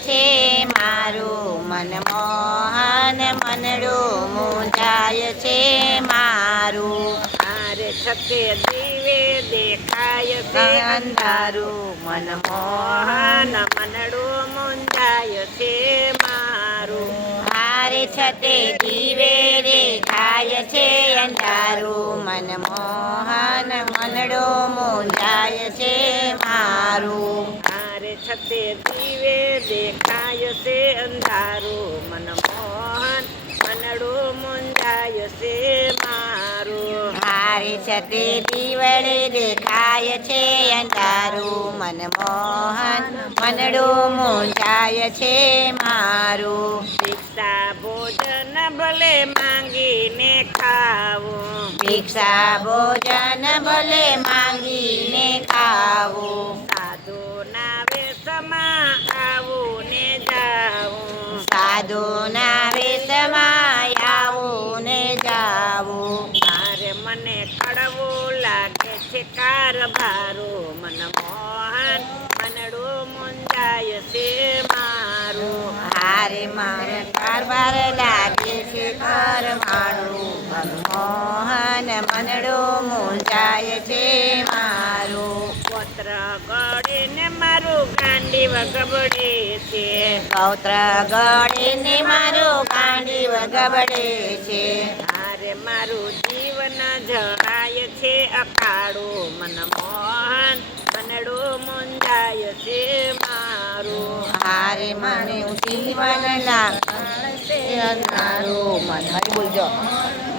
છે મારું મનમોહન મનડું મૂંઝાય છે મારું હારે છતે દીવે દેખાય છે અંધારું મનમોહન મોહન મનડું મુંજાય છે મારું હારે છતે દીવે દેખાય છે અંધારું મનમોહન મનડું મૂંઝાય છે મારું હારે છતે દીવે દેખાય છે અંધારું મનમોહન મનડું મુંજાય છે મારું હારે છતે દીવડે દેખાય છે અંધારું મનમોહન મનડું મૂંઝાય છે મારું ભિક્ષા ભોજન ભલે માંગીને ખાવું ભિક્ષા ભોજન ભલે માંગીને ખાવું સાધુના વેશમાં આવું ને જાવું સાધુના વેશમાં આવું ને જાવું તારે મને કડવું લાગે છે કારભારું મનમોહન મનડું મુંજાય છે મારું હારે મારે કારભાર લાગે છે ઘર મારું મનમોહન મનડું મૂંઝાય છે મારું પત્ર ગળીને મારું ગાંડી ગબડે છે પૌત્ર ગળીને મારું ગાંડી ગબડે છે હારે મારું જીવન જણાય છે અકાળું મનમોહન મનડું મુંજાય છે મારું હારે મને જીવન લાગે છે અંધારું મન હરી બોલજો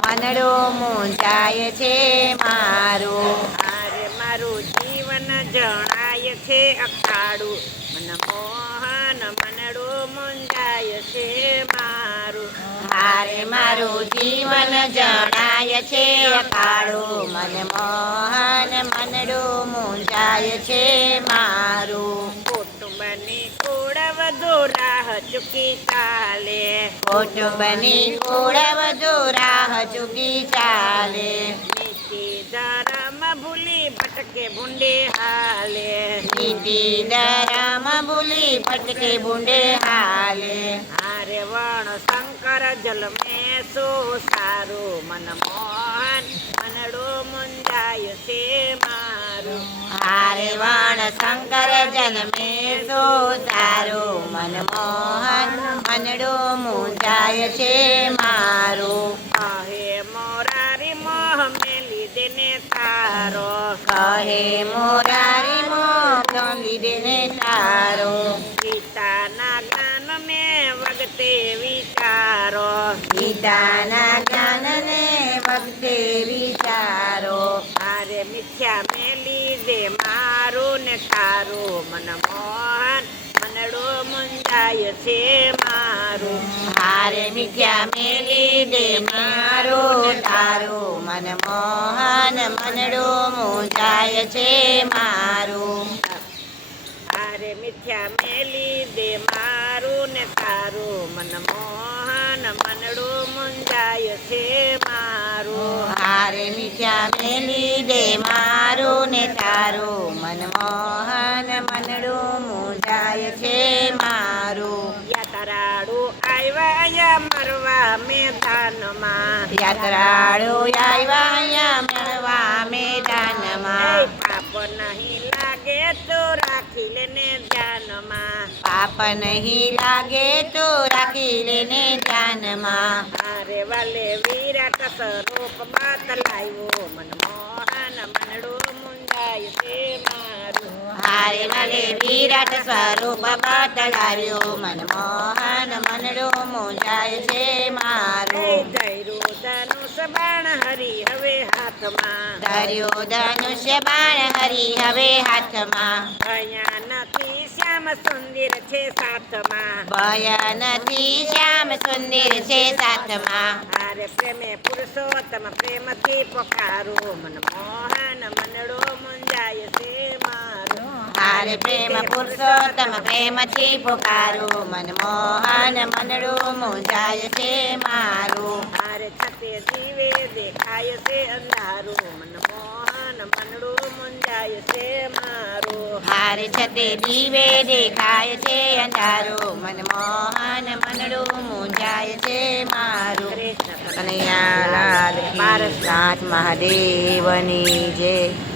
મનડું મૂંઝાય છે મારું હારે મારું જીવન જણાય છે અકાળું મનમોહન મનડું મુંજાય છે મારું હારે મારું જીવન જણાય છે કાળું મનમોહન મનડું મૂંઝાય છે મારું કુટુંબની કુળ વધુ રાહ ચૂકી ચાલે કુટુંબની કુળ વધુ રાહ ચૂકી ચાલે નીતિ ધરમ ભૂલી ભટકે ભૂંડે હાલે નીતિ ધરમ ભૂલી ભટકે બુંડે હાલે હારે વણ શંકર જલ મેં શું સારું મનમોહન મનડું મુંજાય છે મારું હારે વણ શંકર જન્મે સો સારું મનમોહન મનડું મૂંઝાય છે મારું કહે મોરારી મોહ મેલી દેને તારો કહે મોરારી મોહ લીધે ને તારો ગીતાના જ્ઞાન ને વગતે વિચારો ગીતાના જ્ઞાનને વખતે વિચારો હારે મિથ્યા મેલી દે મારું ને તારું મનમોહન મનડું મુંજાય છે મારું હારે મિથ્યા મેલી દે મારું તારું મનમોહન મનડું મૂંઝાય છે મારું હારે મિથ્યા મેલી દે મારું ને તારું મનમોહન મનડું મુંજાય છે મારું હારે મિથ્યા મેલી દે મારું ને તારું મનમોહન મનડું મૂંઝાય છે મારું યાત્રાળુ આવ્યા મરવા મેદાનમાં યાત્રાળુ આવ્યા મળવા મેદાનમાં પાપ નહીં લાગે તો રાખી લેને ધ્યાનમાં પાપ નહીં લાગે તો રાખી લેને ધ્યાનમાં હારે વાલે વિરાટ સ્વરૂપ બદલાયો મનમોહન મનડું મુંજાય છે મારું હારે મને વિરાટ સ્વરૂપ બદલાવ્યું મનમોહન મનડું મૂંઝાય છે મારું ધૈર્યું ધનુષ બાણ હરી હવે હાથમાં ધર્યું ધનુષ્ય બાણ હરી હવે હાથમાં ભયા નથી શ્યામ સુંદર છે સાથમાં ભય નથી શ્યામ સુંદર છે સાથમાં હારે પ્રેમે પુરુષોત્તમ પ્રેમથી પોકારું મનમોહન મનડું મુંજાય છે મારું હારે પ્રેમ પુરુષોત્તમ પ્રેમથી પુકારું મનમોહન મનડું મૂંઝાય છે મારું હારે હારે છતે દીવે દેખાય છે અંધારું મનમોહન મનડું મુંજાય છે મારું હારે છતે દીવે દેખાય છે અંધારું મનમોહન મનડું મૂંઝાય છે મારું. કૃષ્ણ કનૈયાલાલ કી નાથ મહાદેવની જય.